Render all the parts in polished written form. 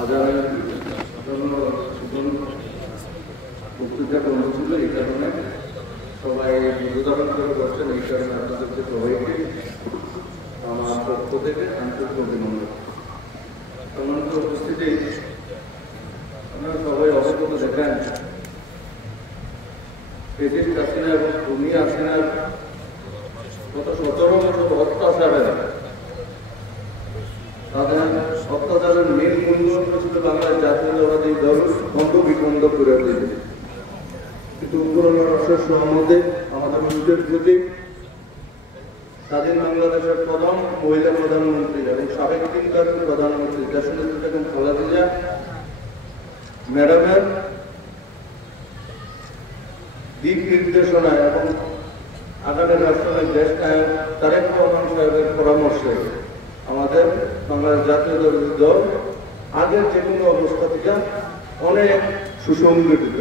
আজানের জন্য বক্তৃতা করেছিল। এই কারণে সবাই উদাহরণ করে বসছেন। এই কারণে আপনাদেরকে সবাইকে আমার পক্ষ থেকে আন্তরিক অভিনন্দন। সম্মানিত উপস্থিতি, আপনারা সবাই অবগত দেখেন প্রেসিডেন্ট হাসিনা এবং খুনি হাসিনার গত 17 বছর অত্যাচারের তাদের অত্যাচারের মেন মূল্য ছিল বাংলার জাতীয়তাবাদী দল খণ্ড বিখণ্ড করে দিয়েছে। কিন্তু উপরওয়ালার অশেষ সহমতে আমাদের মুক্তির প্রতীক স্বাধীন বাংলাদেশের প্রথম মহিলা প্রধানমন্ত্রী এবং সাবেক তিনকালীন প্রধানমন্ত্রী দেশনেত্রী বেগম খালেদা জিয়া ম্যাডামের দিক নির্দেশনায় এবং আগামী রাষ্ট্রনায়ক দেশ নায়ক তারেক রহমান সাহেবের পরামর্শে আমাদের বাংলাদেশ জাতীয়তাবাদী দল আগের যে কোনো অবস্থা থেকে অনেক সুসংগঠিত।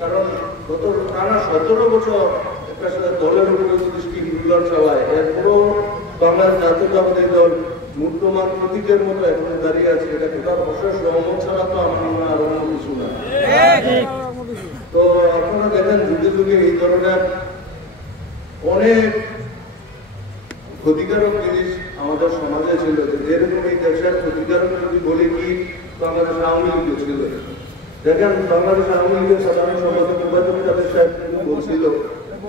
কারণ গত টানা 17 বছর একটা সাথে দলের উপরে যদি স্টিমগুলার চালায়, এরপরও বাংলাদেশ জাতীয়তাবাদী দল মূর্তমান প্রতীকের মতো এখন দাঁড়িয়ে আছে। এটা কিন্তু অবশ্যই সহমত ছাড়া তো আমার মনে হয় আর অন্য কিছু না। তো আপনারা দেখেন যুগে যুগে এই ধরনের অনেক ক্ষতিকারক জিনিস আমাদের সমাজে ছিল। যেরকম এই দেশের ক্ষতিকারক যদি বলি কি বাংলাদেশ আওয়ামী লীগ ছিল। দেখেন বাংলাদেশ আওয়ামী লীগের সাধারণ সম্পাদক ওবায়দুল কাদের সাহেব বলছিল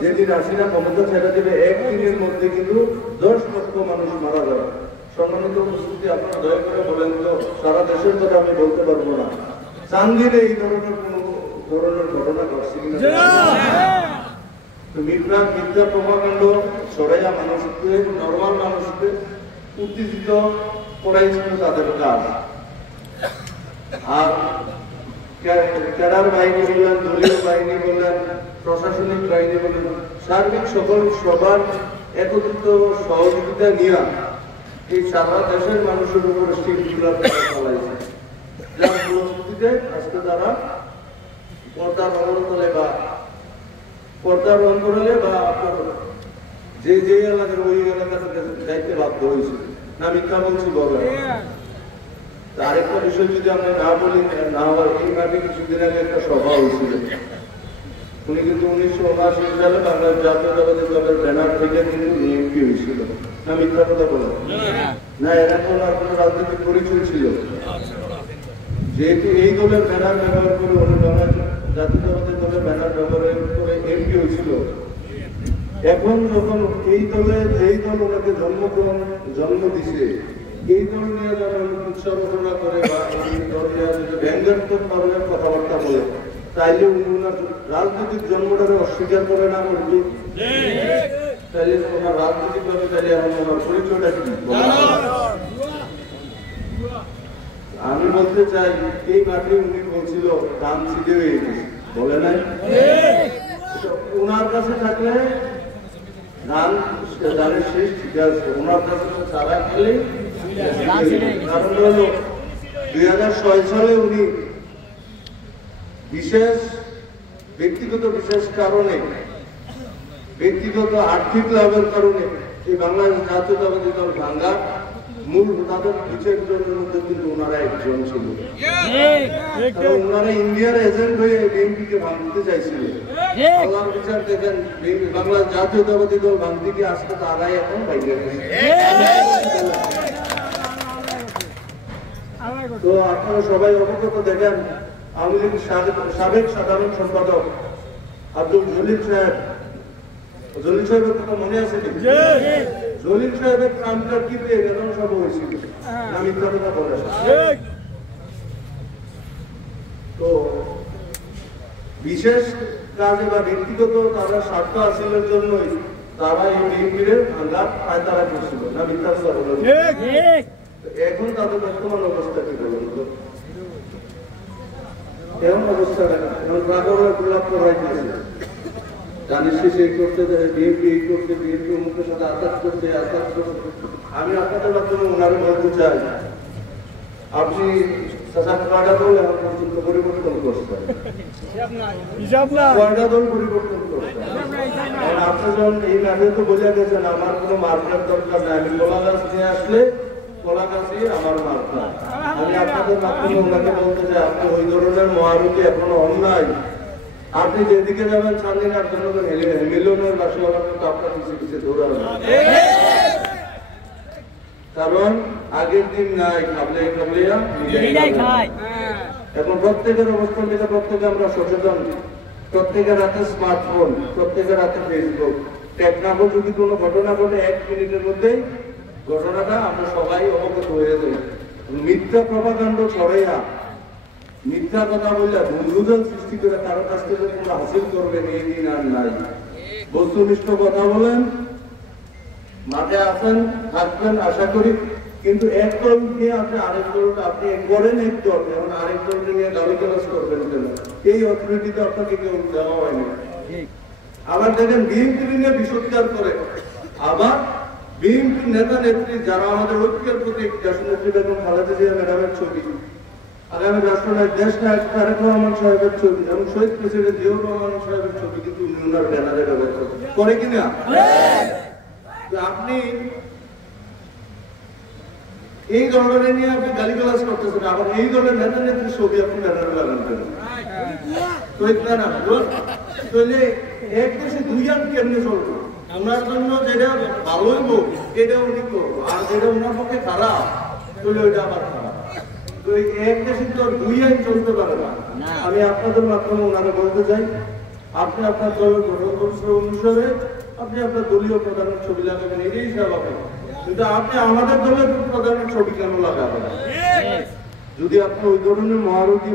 যেদিন হাসিনা ক্ষমতা ছেড়ে দেবে একদিনের মধ্যে কিন্তু 10 লক্ষ মানুষ মারা যাবে। সম্মানিত উপস্থিতি, আপনারা দয়া করে বলেন তো, সারা দেশের কথা আমি বলতে পারবো না, চান্দিরে এই ধরনের কোন ঘটনা ঘটছে কিনা। মিথ্যা প্রভাকাণ্ড ছড়াইয়া মানুষকে, নর্মাল মানুষকে উত্তেজিত করাই ছিল তাদের কাজ। আর ক্যাডার বাহিনী বললেন, দলীয় বাহিনী বললেন, প্রশাসনিক বাহিনী বললেন, সার্বিক সকল সবার একত্রিত সহযোগিতা নিয়ে এই সারা দেশের মানুষের উপর স্টিমগুলার চালাইছে। যার ফলশ্রুতিতে আজকে তারা পর্দার অন্তরালে বা পর্দার অন্তরালে বা যে যে এলাকার ওই এলাকাতে যাইতে বাধ্য হয়েছিল। না মিথ্যা বলছি বলে। আরেকটা বিষয় যদি আমরা না বলি না হয়, এই মাঠে কিছুদিন আগে একটা সভা হয়েছিল। উনি কিন্তু 1979 সালে বাংলাদেশ জাতীয়তাবাদী দলের ব্যানার থেকে কিন্তু এমপি হয়েছিল। না মিথ্যা কথা বলে? না, এরা তো আর কোনো রাজনৈতিক পরিচয় ছিল। যেহেতু এই দলের ব্যানার ব্যবহার করে উনি বাংলাদেশ জাতীয়তাবাদী দলের ব্যানার ব্যবহার করে এমপি হয়েছিল। এখন যখন এই দলে যেই দল ওনাকে জন্ম দিছে, এই দল নিয়ে যারা উৎসাহনা করে বা ব্যঙ্গাত্মক ধরনের কথাবার্তা বলে, তাইলে উনি ওনার রাজনৈতিক জন্মটাকে অস্বীকার করে না করবে। তাইলে ওনার রাজনৈতিক ভাবে তাইলে এখন ওনার পরিচয়টা কি? আমি বলতে চাই, এই মাঠে উনি বলছিল দাম ছিটে হয়ে গেছে, বলে নাই? ওনার কাছে থাকলে ধানের শেষ ঠিক আছে, ওনার কাছে সারা খেলে। কারণ হলো 2006 সালে উনি ব্যক্তিগত বিশেষ কারণে, ব্যক্তিগত আর্থিক লাভের কারণে এই বাংলাদেশ জাতীয়তাবাদী দল ভাঙ্গা মূল তাদের বিচারজনের মধ্যে কিন্তু ওনারা একজন ছিল। ওনারা ইন্ডিয়ার এজেন্ট হয়ে বিএনপিকে ভাঙতে চাইছিল। আল্লাহর বিচার দেখেন, বাংলাদেশ জাতীয়তাবাদী দল ভাঙতে গিয়ে আজকে তারাই এখন বাইরে গেছে। তো আপনারা সবাই অবগত দেখেন, আওয়ামী লীগের সাবেক সাধারণ সম্পাদক আব্দুল জলিল সাহেবের কথা মনে আছে? জলিল সাহেবের ট্রাম্পটার কি পেয়ে বেতন সব হয়েছিল। আমি কথা বলে তো বিশেষ কাজে বা ব্যক্তিগত তারা স্বার্থ হাসিলের জন্যই তারা এই বিএনপির ভাঙ্গা পায়তারা করছিল। না মিথ্যা কথা বলে? এখন তাদের বর্তমান অবস্থা কি বলুন তো? কেমন অবস্থা? জানিস এই করতে বিএনপি এই করতে, বিএনপি মুখের সাথে আঘাত করতে। আমি আপনাদের মাধ্যমে ওনারে বলতে চাই, আপনি দল এখন পর্যন্ত পরিবর্তন করছেন, দল পরিবর্তন করছেন। আপনি যখন এই মাঠে তো বোঝা গেছেন আমার কোনো মার্কেট দরকার নেই, আমি গোলা গাছ নিয়ে আসলে কলাগাছি আমার মার্কা। আমি আপনাদের মাধ্যমে ওনাকে বলতে চাই, আপনি ওই ধরনের মহারথী এখনো অন্যায়। আপনি যেদিকে যাবেন সামনে আর জনগণ মিলনের বাসীওয়ালা কিন্তু আপনার পিছিয়ে পিছিয়ে দৌড়াবেন, কারণ আগের দিন নাই খাবলে খাবলিয়া খায়। এখন প্রত্যেকের অবস্থান থেকে প্রত্যেকে আমরা সচেতন। প্রত্যেকের হাতে স্মার্টফোন, প্রত্যেকের হাতে ফেসবুক। টেকনাফে যদি কোনো ঘটনা ঘটে 1 মিনিটের মধ্যেই ঘটনাটা আমরা সবাই অবগত হয়ে যাই। মিথ্যা প্রপাগান্ড ছড়াইয়া মিথ্যা কথা বললে ভুলগুজল সৃষ্টি করে কারো কাছ থেকে তোমরা হাসিল করবেন এই দিন আর নাই। বস্তুনিষ্ঠ কথা বলেন, মাঠে আসেন, থাকবেন আশা করি, কিন্তু এক দল নিয়ে আপনি আরেক দল, আপনি করেন এক দল, এখন আরেক দলকে নিয়ে গালিগালাজ করবেন কেন? এই অথরিটি তো আপনাকে কেউ দেওয়া হয়নি। আবার দেখেন বিএনপি নিয়ে বিষোদ্গার করে, আবার বিএনপি নেতা নেত্রী যারা আমাদের ঐক্যের প্রতীক দেশনেত্রী বেগম খালেদা জিয়া ম্যাডামের ছবি, আগামী রাষ্ট্রনায়ক দেশ নায়ক তারেক রহমান সাহেবের ছবি এবং শহীদ প্রেসিডেন্ট জিয়াউর রহমান সাহেবের ছবি কিন্তু উনার ব্যানারে ব্যবহার করে কিনা? আপনি এই দলের নিয়ে আপনি গালিগালাজ করতেছেন, আবার এই দলের নেতা নেত্রীর ছবি আপনি ব্যানারে লাগান কেন? এক দেশে দুইজন কেমনে চলবো? ওনার জন্য যেটা ভালো হইব এটা উনি করবো, আর যেটা ওনার পক্ষে খারাপ তাহলে ওইটা আবার খারাপ। তো এক দেশে তো দুই আইন চলতে পারে না। আমি আপনাদের মাধ্যমে ওনারা বলতে চাই, আপনি আপনার দলের গঠনতন্ত্র অনুসারে আপনি আপনার দলীয় প্রধানের ছবি লাগাবেন, এটাই স্বাভাবিক। কিন্তু আপনি আমাদের দলের প্রধানের ছবি কেন লাগাবেন? যদি আপনি ওই ধরনের মহারথী